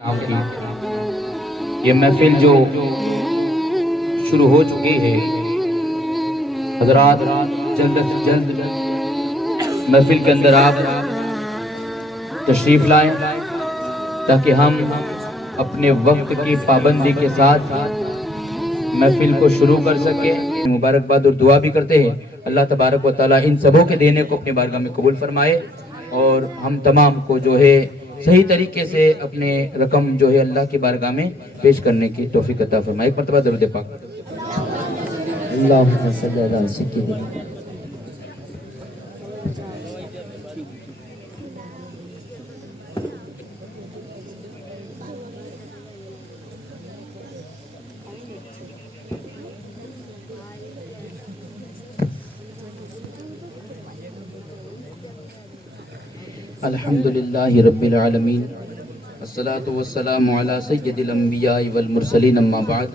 یہ محفل جو شروع ہو چکی ہے، حضرات جلد سے جلد محفل کے اندر آپ تشریف لائیں تاکہ ہم اپنے وقت کی پابندی کے ساتھ محفل کو شروع کر سکیں۔ مبارکباد اور دعا بھی کرتے ہیں اللہ تبارک و تعالیٰ ان سبوں کے دینے کو اپنی بارگاہ میں قبول فرمائے اور ہم تمام کو جو ہے صحیح طریقے سے اپنے رقم جو ہے اللہ کی بارگاہ میں پیش کرنے کی توفیق عطا فرمائے۔ ایک مرتبہ درود پاک۔ اللہم صلی علی سیدنا الحمدللہ رب العالمین، الصلاة والسلام علی سید الانبیاء والمرسلین، اما بعد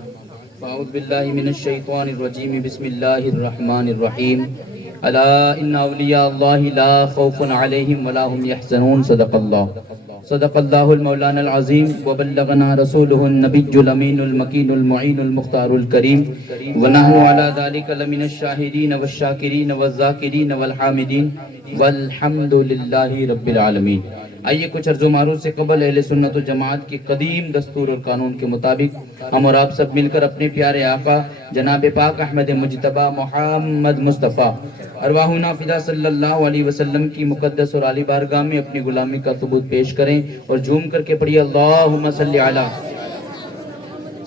فاعوذ باللہ من الشیطان الرجیم، بسم اللہ الرحمن الرحیم، الا ان اولیاء اللہ لا خوف علیہم ولا هم یحزنون۔ صدق اللہ المولانا العظیم وبلغنا رسولہ النبی الامین المکین المعین المختار الکریم، ونحن علی ذلک لمن الشاہدین والشاکرین والذاکرین والحامدین والحمد للہ رب العالمین۔ آئیے کچھ عرض و معروض سے قبل اہل سنت و جماعت کی قدیم دستور اور قانون کے مطابق ہم اور آپ سب مل کر اپنے پیارے آقا جناب پاک احمد مجتبی محمد مصطفیٰ ارواحنا فدا صلی اللہ علیہ وسلم کی مقدس اور عالی بارگاہ میں اپنی غلامی کا ثبوت پیش کریں اور جھوم کر کے پڑھیے اللہم صلی علی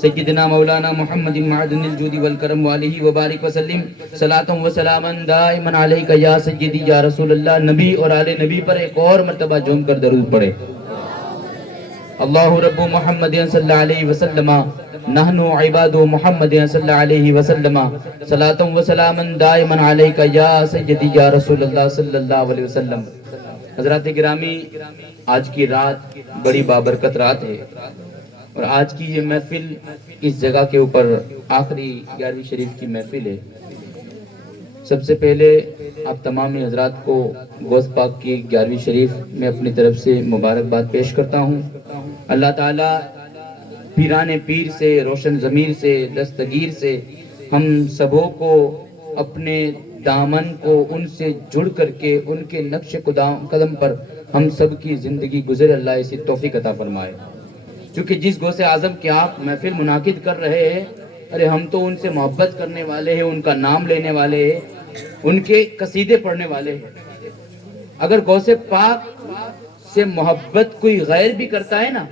سیدنا مولانا محمد معدن الجود والکرم والہ وبارک وسلم، صلاۃ و سلاما دائما علیک یا سیدی یا رسول اللہ۔ نبی اور آل نبی پر ایک اور مرتبہ جھوم کر درود پڑھے۔ اللہ رب محمد صلی اللہ علیہ وسلم، نحن عباد محمد صلی اللہ علیہ وسلم، صلاۃ و سلاما دائما علیک یا سیدی یا رسول اللہ صلی اللہ علیہ وسلم۔ حضرات گرامی، آج کی رات بڑی بابرکت رات ہے اور آج کی یہ محفل اس جگہ کے اوپر آخری 11ویں شریف کی محفل ہے۔ سب سے پہلے آپ تمام حضرات کو غوث پاک کی 11ویں شریف میں اپنی طرف سے مبارکباد پیش کرتا ہوں۔ اللہ تعالیٰ پیران پیر سے، روشن ضمیر سے، دستگیر سے ہم سبوں کو اپنے دامن کو ان سے جڑ کر کے ان کے نقش قدم پر ہم سب کی زندگی گزرے، اللہ ایسی توفیق عطا فرمائے۔ چونکہ جس غوث اعظم کے آپ محفل منعقد کر رہے ہیں، ارے ہم تو ان سے محبت کرنے والے ہیں، ان کا نام لینے والے ہیں، ان کے قصیدے پڑھنے والے ہیں۔ اگر غوث پاک سے محبت کوئی غیر بھی کرتا ہے نا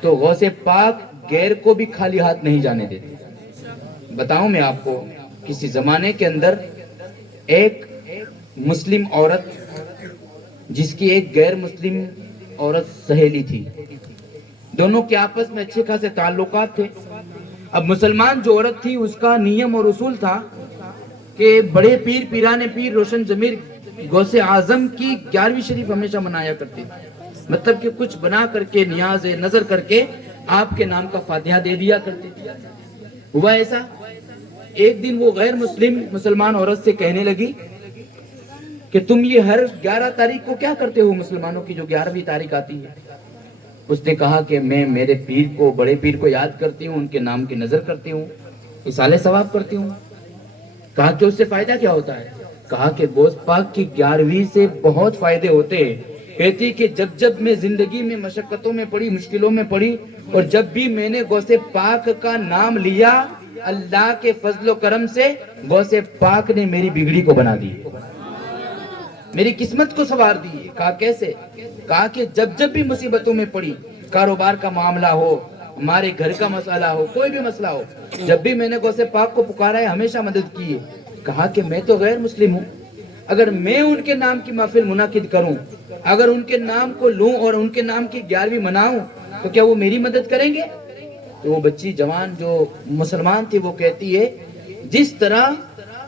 تو غوث پاک غیر کو بھی خالی ہاتھ نہیں جانے دیتے۔ بتاؤں میں آپ کو، کسی زمانے کے اندر ایک مسلم عورت جس کی ایک غیر مسلم عورت سہیلی تھی، دونوں کے آپس میں اچھے خاصے تعلقات تھے۔ اب مسلمان جو عورت تھی اس کا نیم اور اصول تھا کہ بڑے پیر، پیران پیر، روشن ضمیر غوث اعظم کی 11ویں شریف ہمیشہ منایا کرتے تھے، مطلب کہ کچھ بنا کر کے نیاز نظر کر کے آپ کے نام کا فاتحہ دے دیا کرتے تھے۔ ہوا ایسا، ایک دن وہ غیر مسلمان عورت سے کہنے لگی کہ تم یہ ہر 11 تاریخ کو کیا کرتے ہو مسلمانوں کی جو 11ویں تاریخ آتی ہے؟ اس نے کہا کہ میں میرے پیر کو، بڑے پیر کو یاد کرتی ہوں، ان کے نام کی نظر کرتی ہوں، اصالہ ثواب کرتی ہوں۔ کہا کہ اس سے فائدہ کیا ہوتا ہے؟ کہا کہ غوث پاک کی 11ویں سے بہت فائدے ہوتے ہیں۔ کہتی کہ جب جب میں زندگی میں مشقتوں میں پڑی، مشکلوں میں پڑی، اور جب بھی میں نے غوث پاک کا نام لیا، اللہ کے فضل و کرم سے غوث پاک نے میری بگڑی کو بنا دی، میری قسمت کو سنوار دی۔ کہا کیسے؟ کہا کہ جب جب بھی مصیبتوں میں پڑی، کاروبار کا معاملہ ہو، ہمارے گھر کا مسئلہ ہو، کوئی بھی مسئلہ ہو، جب بھی میں نے غوث پاک کو پکارا ہے ہمیشہ مدد کی ہے۔ کہا کہ میں تو غیر مسلم ہوں، اگر میں ان کے نام کی محفل منعقد کروں، اگر ان کے نام کو لوں اور ان کے نام کی 11ویں مناؤں تو کیا وہ میری مدد کریں گے؟ تو وہ بچی جوان جو مسلمان تھی وہ کہتی ہے جس طرح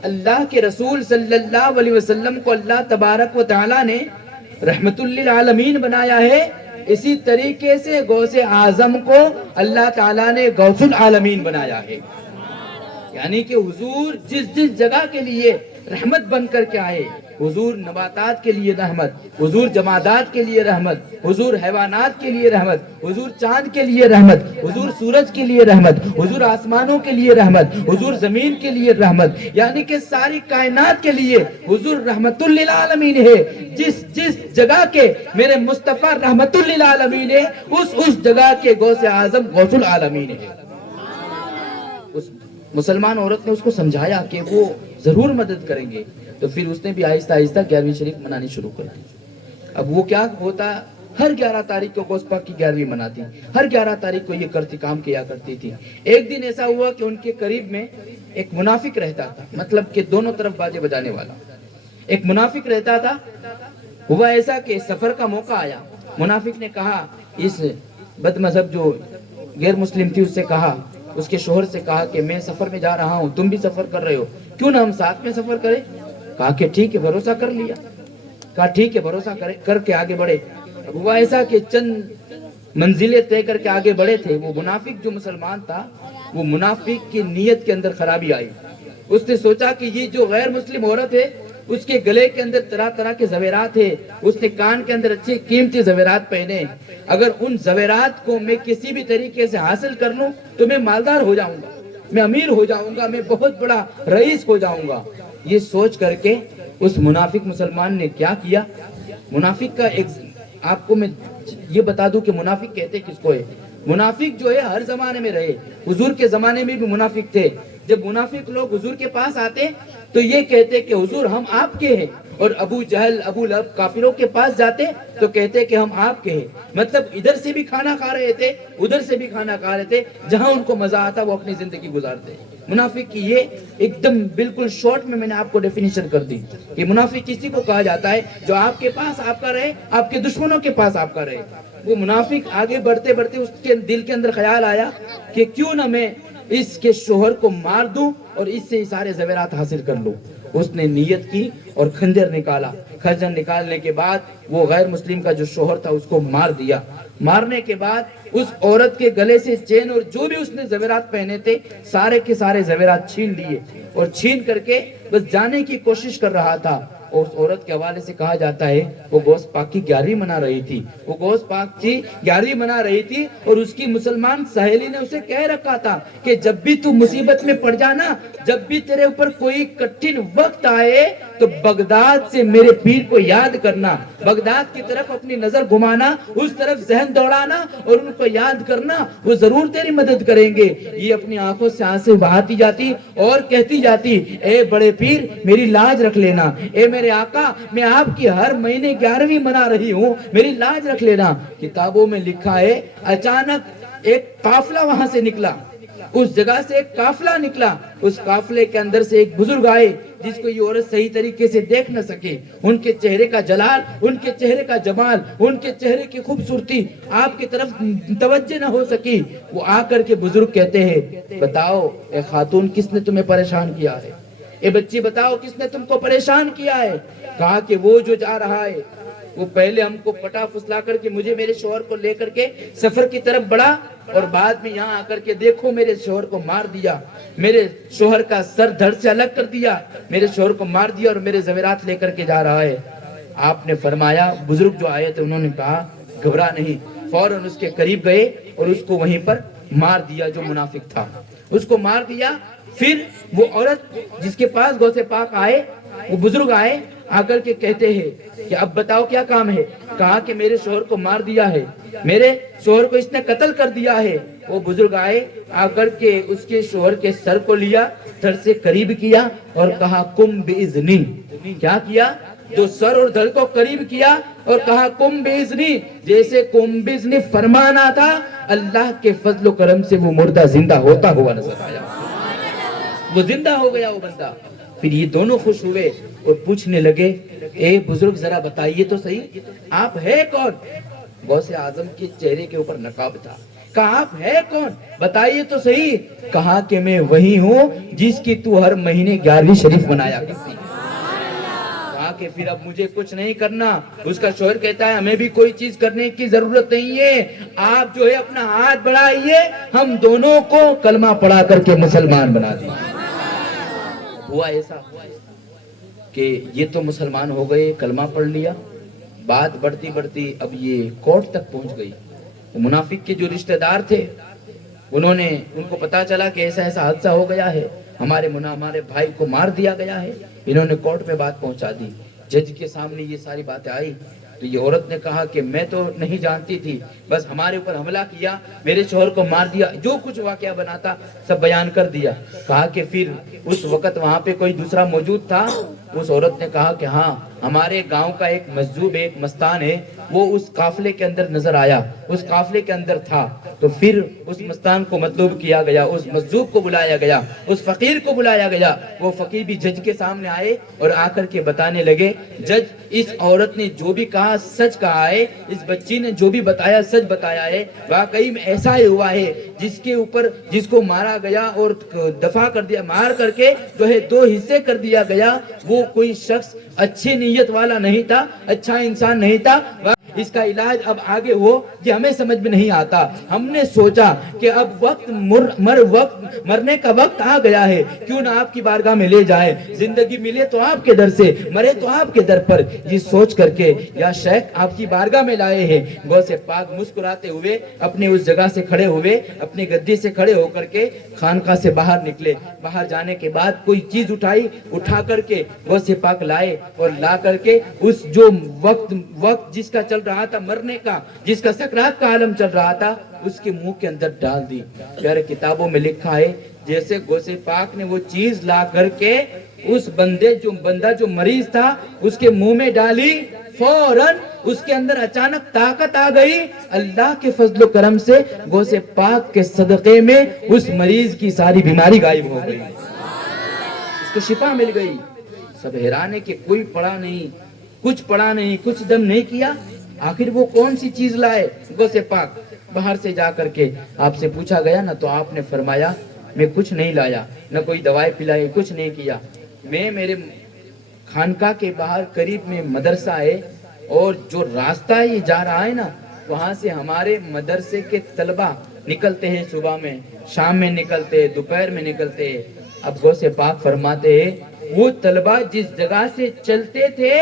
اللہ کے رسول صلی اللہ علیہ وسلم کو اللہ تبارک و تعالیٰ نے رحمت للعالمین بنایا ہے، اسی طریقے سے غوث اعظم کو اللہ تعالیٰ نے غوث العالمین بنایا ہے۔ یعنی کہ حضور جس جگہ کے لیے رحمت بن کر کے آئے، حضور نباتات کے لیے رحمت، حضور جمادات کے لیے رحمت، حضور حیوانات کے لیے رحمت، حضور چاند کے لیے رحمت، حضور سورج کے لیے رحمت، حضور آسمانوں کے لیے رحمت، حضور زمین کے لیے رحمت، یعنی کہ ساری کائنات کے لیے حضور رحمت للعالمین ہے۔ جس جگہ کے میرے مصطفیٰ رحمت للعالمین ہے، اس جگہ کے غوث اعظم غوث العالمین ہے۔ اس مسلمان عورت نے اس کو سمجھایا کہ وہ ضرور مدد کریں گے، تو پھر اس نے بھی آہستہ آہستہ 11ویں شریف منانی شروع کر دی۔ اب وہ کیا ہوتا، ہر 11 تاریخ کو غوث پاک کی 11ویں مناتی، ہر 11 تاریخ کو یہ کام کیا کرتی تھی۔ ایک دن ایسا ہوا کہ ان کے قریب میں ایک منافق رہتا تھا، مطلب کہ دونوں طرف باجے بجانے والا ایک منافق رہتا تھا۔ ہوا ایسا کہ سفر کا موقع آیا، منافق نے کہا، اس بد مذہب جو غیر مسلم تھی اس سے کہا، اس کے شوہر سے کہا کہ میں سفر میں جا رہا ہوں، تم بھی سفر کر رہے ہو، کیوں نہ ہم ساتھ میں سفر کریں؟ کہا کہ ٹھیک ہے، بھروسہ کر لیا، کہا ٹھیک ہے بھروسہ کر کے آگے بڑھے۔ ہوا ایسا کہ چند منزلیں طے کر کے آگے بڑھے تھے، وہ منافق جو مسلمان تھا، وہ منافق کی نیت کے اندر خرابی آئی۔ اس نے سوچا کہ یہ جو غیر مسلم عورت ہے، اس کے گلے کے اندر طرح طرح کے زیورات ہیں، اس نے کان کے اندر اچھے قیمتی زیورات پہنے، اگر ان زیورات کو میں کسی بھی طریقے سے حاصل کر لوں تو میں مالدار ہو جاؤں گا، میں امیر ہو جاؤں گا، میں بہت بڑا رئیس ہو جاؤں گا۔ یہ سوچ کر کے اس منافق مسلمان نے کیا کیا، منافق کا ایک آپ کو میں یہ بتا دوں کہ منافق کہتے کس کو ہے۔ منافق جو ہے ہر زمانے میں رہے، حضور کے زمانے میں بھی منافق تھے۔ جب منافق لوگ حضور کے پاس آتے تو یہ کہتے کہ حضور ہم آپ کے ہیں، اور ابو جہل ابو لہب کافروں کے پاس جاتے تو کہتے کہ ہم آپ کے ہیں، مطلب ادھر سے بھی کھانا کھا رہے تھے، ادھر سے بھی کھانا کھا رہے تھے، جہاں ان کو مزہ آتا وہ اپنی زندگی گزارتے۔ منافق کی یہ ایک دم بالکل شارٹ میں نے آپ کو ڈیفینیشن کر دی کہ منافق کسی کو کہا جاتا ہے جو آپ کے پاس آپ کا رہے، آپ کے دشمنوں کے پاس آپ کا رہے۔ وہ منافق آگے بڑھتے بڑھتے اس کے دل کے اندر خیال آیا کہ کیوں نہ میں اس کے شوہر کو مار دوں اور اس سے سارے زیورات حاصل کر لوں۔ اس نے نیت کی اور خنجر نکالا، خنجر نکالنے کے بعد وہ غیر مسلم کا جو شوہر تھا اس کو مار دیا۔ مارنے کے بعد اس عورت کے گلے سے چین اور جو بھی اس نے زیورات پہنے تھے سارے کے سارے زیورات چھین لیے، اور چھین کر کے بس جانے کی کوشش کر رہا تھا۔ اور اس عورت کے حوالے سے کہا جاتا ہے وہ غوث پاک کی 11ویں منا رہی تھی، وہ غوث پاک کی 11ویں منا رہی تھی، اور اس کی مسلمان سہیلی نے اسے کہہ رکھا تھا کہ جب بھی تو مصیبت میں پڑ جانا، جب بھی تیرے اوپر کوئی کٹھن وقت آئے تو بغداد سے میرے پیر کو یاد کرنا، بغداد کی طرف اپنی نظر گھمانا، اس طرف ذہن دوڑانا اور ان کو یاد کرنا، وہ ضرور تیری مدد کریں گے۔ یہ اپنی آنکھوں سے آنسیں بہاتی جاتی اور کہتی جاتی، اے بڑے پیر میری لاج رکھ لینا، اے میرے آقا میں آپ کی ہر مہینے 11ویں منا رہی ہوں، میری لاج رکھ لینا۔ کتابوں میں لکھا ہے اچانک ایک قافلہ وہاں سے نکلا، اس جگہ سے ایک قافلہ نکلا، اس قافلے کے اندر سے ایک بزرگ آئے جس کو یہ عورت صحیح طریقے سے دیکھ نہ سکے، ان کے چہرے کا جلال، ان کے چہرے کا جمال، ان کے چہرے کی خوبصورتی آپ کی طرف توجہ نہ ہو سکی۔ وہ آ کر کے بزرگ کہتے ہیں، بتاؤ اے خاتون کس نے تمہیں پریشان کیا ہے، اے بچی بتاؤ کس نے تم کو پریشان کیا ہے؟ کہا کہ وہ جو جا رہا ہے وہ پہلے ہم کو پٹا پھسلا کر کے مجھے میرے شوہر کو لے کر کے سفر کی طرف بڑھا، اور بعد میں یہاں آ کر کے دیکھو میرے شوہر کو مار دیا، میرے شوہر کا سر دھڑ سے الگ کر دیا، میرے شوہر کو مار دیا اور میرے زیورات لے کر کے جا رہا ہے۔ آپ نے فرمایا، بزرگ جو آئے تھے انہوں نے کہا گھبرا نہیں، فوراً اس کے قریب گئے اور اس کو وہیں پر مار دیا، جو منافق تھا اس کو مار دیا۔ پھر وہ عورت جس کے پاس غوث پاک آئے، وہ بزرگ آئے، آ کر کے کہتے ہیں کہ اب بتاؤ کیا کام ہے؟ کہا کہ میرے شوہر کو مار دیا ہے، میرے شوہر کو اس نے قتل کر دیا ہے۔ وہ بزرگ آئے، آ کر کے اس کے شوہر کے سر کو لیا، سر سے قریب کیا اور کہا کم باذنی۔ کیا کیا؟ جو سر اور دھڑ کو قریب کیا اور کہا کم باذنی، جیسے کم باذنی فرمانا تھا، اللہ کے فضل و کرم سے وہ مردہ زندہ ہوتا ہوا نظر آیا، وہ زندہ ہو گیا وہ بندہ۔ پھر یہ دونوں خوش ہوئے اور پوچھنے لگے، اے بزرگ ذرا بتائیے تو صحیح آپ ہے کون؟ غوث اعظم کے چہرے کے اوپر نقاب تھا۔ کہا آپ ہے کون؟ بتائیے تو صحیح۔ کہا کہ میں وہی ہوں جس کی تو ہر مہینے 11ویں شریف منایا کرتی۔ کہا کہ پھر اب مجھے کچھ نہیں کرنا۔ اس کا شوہر کہتا ہے ہمیں بھی کوئی چیز کرنے کی ضرورت نہیں ہے، آپ جو ہے اپنا ہاتھ بڑھائیے، ہم دونوں کو کلمہ پڑھا کر کے مسلمان بنا دیں۔ ہوا ایسا کہ یہ تو مسلمان ہو گئے، کلمہ پڑھ لیا، بات بڑھتی بڑھتی اب یہ کورٹ تک پہنچ گئی. منافق کے جو رشتہ دار تھے ان کو پتا چلا کہ ایسا ایسا حادثہ ہو گیا ہے، ہمارے بھائی کو مار دیا گیا ہے. انہوں نے کورٹ میں بات پہنچا دی. جج کے سامنے یہ ساری باتیں آئی تو یہ عورت نے کہا کہ میں تو نہیں جانتی تھی، بس ہمارے اوپر حملہ کیا، میرے شوہر کو مار دیا، جو کچھ واقعہ بنا تھا سب بیان کر دیا. کہا کہ پھر اس وقت وہاں پہ کوئی دوسرا موجود تھا؟ اس عورت نے کہا کہ ہاں، ہمارے گاؤں کا ایک مجذوب، ایک مستان ہے، وہ اس قافلے کے اندر نظر آیا، اس قافلے کے اندر تھا. تو پھر اس مستان کو مطلوب کیا گیا، اس مجذوب کو بلایا گیا، اس فقیر کو بلایا گیا. وہ فقیر بھی جج کے سامنے آئے اور آ کر کے بتانے لگے، جج اس عورت نے جو بھی کہا سچ کہا ہے، اس بچی نے جو بھی بتایا سچ بتایا ہے. واقعی میں ایسا ہی ہوا ہے، جس کو مارا گیا اور دفع کر دیا، مار کر کے جو ہے 2 حصے کر دیا گیا، وہ کوئی شخص اچھی نیت والا نہیں تھا، اچھا انسان نہیں تھا. اس کا علاج اب آگے ہو یہ ہمیں سمجھ میں نہیں آتا. ہم نے سوچا کہ اب مرنے کا وقت آ گیا ہے، کیوں نہ آپ کی بارگاہ میں لے جائے، زندگی ملے تو آپ کے در سے، مرے تو آپ کے در پر. یہ سوچ کر کے یا شیخ آپ کی بارگاہ میں لائے ہیں. غوث پاک مسکراتے ہوئے اپنے اس جگہ سے کھڑے ہوئے، اپنی گدی سے کھڑے ہو کر کے خانقاہ سے باہر نکلے. باہر جانے کے بعد کوئی چیز اٹھا کر کے غوث پاک لائے اور لا کر کے اس جو وقت جس کا چل رہا تھا، مرنے کا، جس کا سکرات کا عالم چل رہا تھا، اس کے منہ کے اندر ڈال دی. پیارے کتابوں میں لکھا ہے جیسے غوث پاک نے وہ چیز لا کر کے اس بندہ جو مریض تھا اس کے منہ میں ڈالی، فوراً اس کے اندر اچانک طاقت آ گئی. اللہ کے فضل و کرم سے غوث پاک کے صدقے میں اس مریض کی ساری بیماری غائب ہو گئی، اس کو شفا مل گئی. سب حیرانے کہ کوئی پڑا نہیں، کچھ پڑا نہیں، کچھ دم نہیں کیا. آخر وہ کون سی چیز لائے؟ غوث پاک باہر سے جا کر کے آپ سے پوچھا گیا نا، تو آپ نے فرمایا میں کچھ نہیں لایا، نہ کوئی دوائی پلائی، کچھ نہیں کیا. میں میرے خانقاہ کے باہر قریب میں مدرسہ ہے، اور جو راستہ یہ جا رہا ہے نا، وہاں سے ہمارے مدرسے کے طلبہ نکلتے ہیں، صبح میں، شام میں نکلتے ہیں، دوپہر میں نکلتے ہیں. اب غوث پاک فرماتے ہیں وہ طلبہ جس جگہ سے چلتے تھے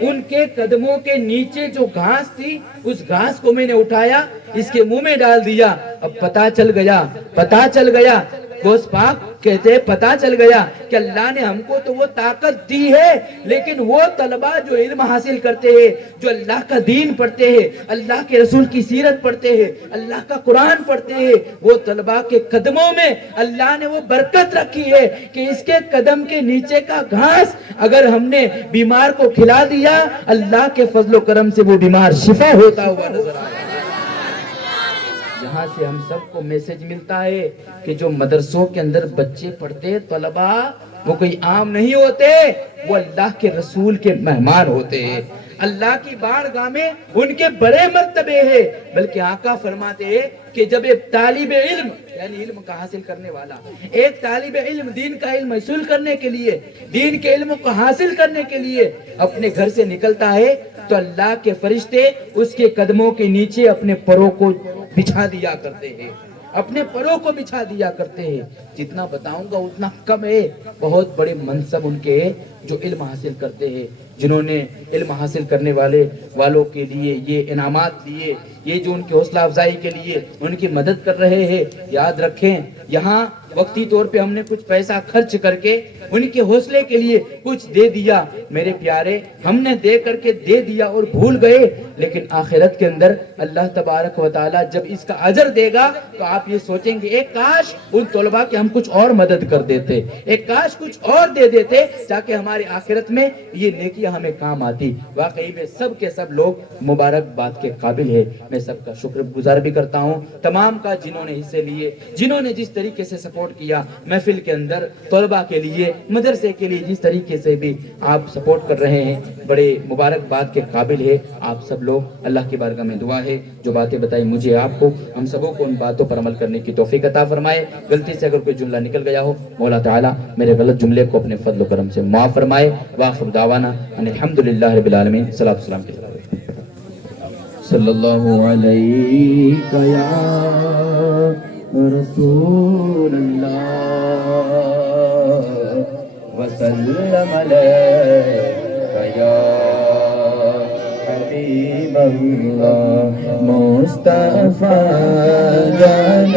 ان کے قدموں کے نیچے جو گھاس تھی، اس گھاس کو میں نے اٹھایا، اس کے منہ میں ڈال دیا. اب پتا چل گیا غوث پاک کہتے ہیں پتا چل گیا کہ اللہ نے ہم کو تو وہ طاقت دی ہے، لیکن وہ طلبہ جو علم حاصل کرتے ہیں، جو اللہ کا دین پڑھتے ہیں، اللہ کے رسول کی سیرت پڑھتے ہیں، اللہ کا قرآن پڑھتے ہیں، وہ طلبہ کے قدموں میں اللہ نے وہ برکت رکھی ہے کہ اس کے قدم کے نیچے کا گھاس اگر ہم نے بیمار کو کھلا دیا، اللہ کے فضل و کرم سے وہ بیمار شفا ہوتا ہوا نظر آئے. یہاں سے ہم سب کو میسج ملتا ہے کہ جو مدرسوں کے اندر بچے پڑھتے طلبہ، وہ کوئی عام نہیں ہوتے، وہ اللہ کے رسول کے مہمان ہوتے ہیں. اللہ کی بارگاہ میں ان کے بڑے مرتبے ہیں. بلکہ آقا فرماتے ہیں کہ جب ایک طالب علم، یعنی علم کا حاصل کرنے والا، ایک طالب علم دین کا علم حاصل کرنے کے لیے، دین کے علم کو حاصل کرنے کے لیے اپنے گھر سے نکلتا ہے، تو اللہ کے فرشتے اس کے قدموں کے نیچے اپنے پروں کو بچھا دیا کرتے ہیں، اپنے پروں کو بچھا دیا کرتے ہیں. جتنا بتاؤں گا اتنا کم ہے. بہت بڑے منصب ان کے جو علم حاصل کرتے ہیں، جنہوں نے علم حاصل کرنے والوں کے لیے یہ انعامات دیے، یہ جو ان کی حوصلہ افزائی کے لیے ان کی مدد کر رہے ہیں. یاد رکھیں یہاں وقتی طور پہ ہم نے کچھ پیسہ خرچ کر کے ان کے حوصلے کے لیے کچھ دے دیا، میرے پیارے، ہم نے دے کر کے دے دیا اور بھول گئے. لیکن آخرت کے اندر اللہ تبارک و تعالی جب اس کا اجر دے گا تو آپ یہ سوچیں گے ایک کاش ان طلباء کے ہم کچھ اور مدد کر دیتے، ایک کاش کچھ اور دے دیتے تاکہ ہماری آخرت میں یہ نیکیاں ہمیں کام آتی. واقعی میں سب کے سب لوگ مبارکباد کے قابل ہے. میں سب کا شکر گزار بھی کرتا ہوں، تمام کا جنہوں نے حصے لیے، جنہوں نے جس طریقے سے سپورٹ کیا محفل کے اندر، طلباء کے لیے، مدرسے کے لیے جس طریقے سے بھی آپ سپورٹ کر رہے ہیں، بڑے مبارکباد کے قابل ہے. آپ سب لوگ اللہ کی بارگاہ میں دعا ہے جو باتیں بتائی مجھے، آپ کو، ہم سبوں کو ان باتوں پر عمل کرنے کی توفیق عطا فرمائے. غلطی سے اگر کوئی جملہ نکل گیا ہو، مولا تعالیٰ میرے غلط جملے کو اپنے فضل و کرم سے معاف فرمائے. وآخر دعوانا ان الحمدللہ رب العالمین. صلاۃ والسلام کے صلی اللہ علیہ یا رسول اللہ وسلم علیک یا حبیب اللہ مصطفیٰ جان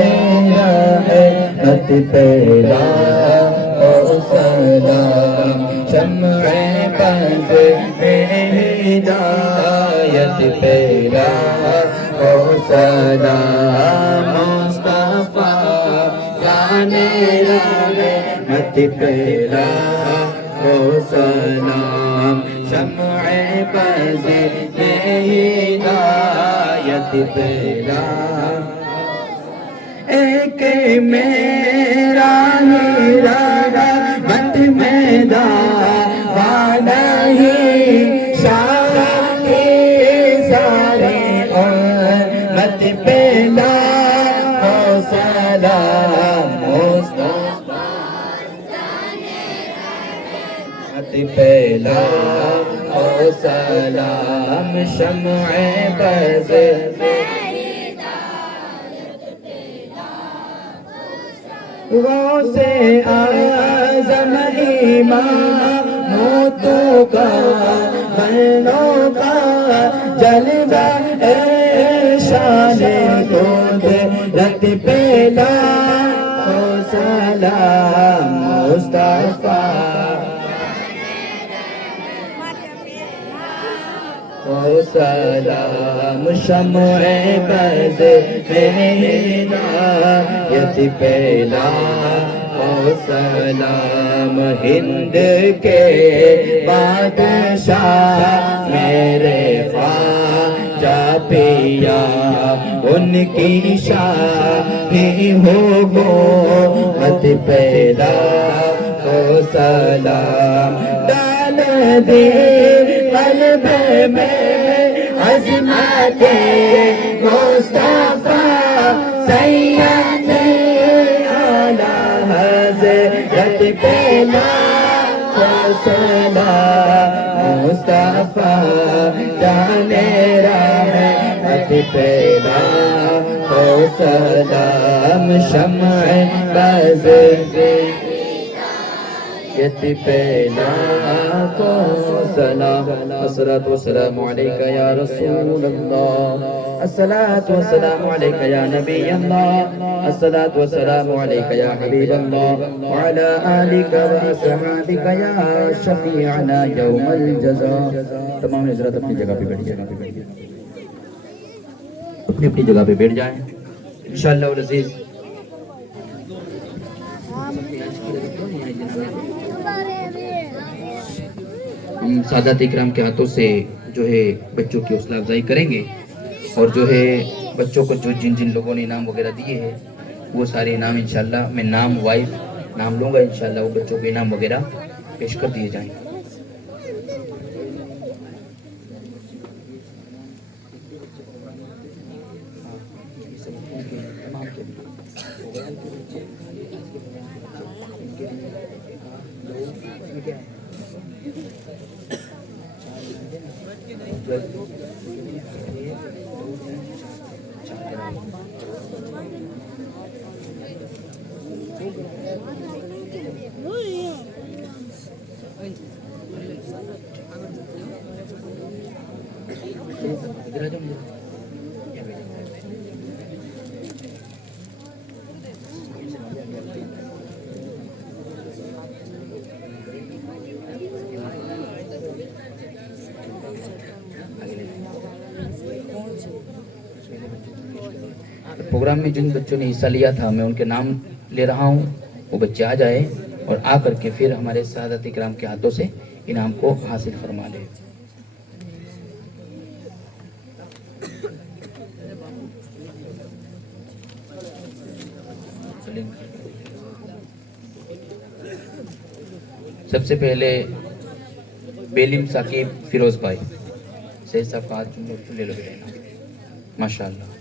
رحمت پہلا او سلام شمع پنج ہدایت پہلا او سلام مصطفیٰ جان رحمت پہلا او سلام شمع پنج ہدایت پہلا ایک میرا ہی رحمت میں دعویٰ نہیں شاہ کی ساری امت پہ لاکھوں سلام مصطفیٰ پہ لاکھوں سلام شمع بز غوث اعظم امام تو کا بنوں کا جلوہ شان قدرت پہ لاکھوں سلام مصطفیٰ او سلام شمع بز ہدایت پہلا او سلام ہند کے بادشاہ میرے خواجہ پیا ان کی شاہی ہو گو پہلا او سلام ڈال دے قلب میں عظمت مصطفیٰ سید اعلیٰ حضرت پہ لاکھوں سلام مصطفیٰ جان رحمت پہ لاکھوں سلام شمع بز پہلا کو سلام الصلاۃ والسلام علیک یا رسول اللہ الصلاۃ والسلام علیک یا نبی اللہ الصلاۃ والسلام علیک یا حبیب اللہ وعلی آلک واصحابک یا شفیعنا یوم الجزاء تمام حضرات اپنی جگہ پہ بیٹھ جائیں اپنی جگہ پہ بیٹھ جائیں انشاءاللہ العزیز سادات اکرام کے ہاتھوں سے جو ہے بچوں کی حوصلہ افزائی کریں گے اور جو ہے بچوں کو جو جن جن لوگوں نے انعام وغیرہ دیے ہیں وہ سارے انعام انشاءاللہ میں نام وائز نام لوں گا انشاءاللہ وہ بچوں کے انعام وغیرہ پیش کر دیے جائیں گے پروگرام میں جن بچوں نے حصہ لیا تھا میں ان کے نام لے رہا ہوں وہ بچے آ جائیں اور آ کر کے پھر ہمارے سعادت اکرام کے ہاتھوں سے انعام کو حاصل فرما لیں سب سے پہلے بیلم ثاقب فیروز بھائی سید صاحب کا ہاتھ لے لو ماشاء اللہ